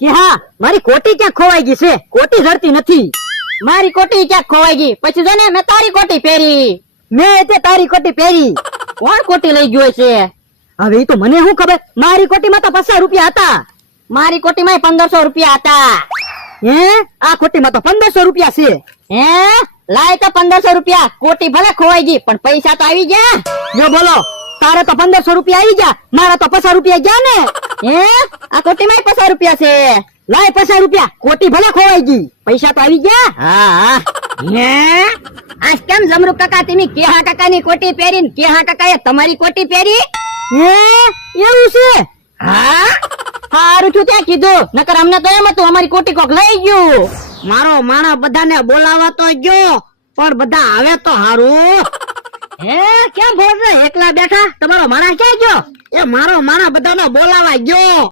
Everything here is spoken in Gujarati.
કે હા મારી કોટી ક્યાં ખોવાઈ ગઈ છે? કોટી જડતી નથી. મારી કોટી ક્યાં ખોવાઈ ગઈ? પછી છે ને મેં તારી કોટી પહેરી. મેં તે તારી કોટી પહેરી. કોણ કોટી લઈ ગયો છે? હવે ઈ તો મને શું ખબર. મારી કોટીમાં તો 50 રૂપિયા હતા. મારી કોટીમાં 1500 રૂપિયા હતા. હે આ કોટીમાં તો 1500 રૂપિયા છે. હે લાય તો 1500 રૂપિયા. કોટી ભલે ખોવાઈ ગઈ પણ પૈસા તો આવી ગયા. જો બોલો તારે તો 1500 રૂપિયા આવી ગયા, મારા તો 50 રૂપિયા ગયા ને. હે આ કોટીમાં 50 રૂપિયા છે. લાય 50 રૂપિયા. કોટી ભલે ખોવાઈ ગઈ, પૈસા તો આવી ગયા. હા હે આજ કેમ જમરૂક કાકા તમે કેહા કાકાની કોટી પહેરીને કેહા કાકાએ તમારી કોટી પહેરી? હે એવું છે? હા હારું થયું ત્યાં કીધું, નકર અમને તો એમ હતું અમારી કોટી કોક લઈ ગયું. મારો માણસ બધાને બોલાવા તો ગયો પણ બધા આવે તો હારું. હે કેમ બોલ એકલા બેઠા? તમારો માણસ ક્યાં ગયો? એ મારો માણસ બધાને બોલાવા ગયો.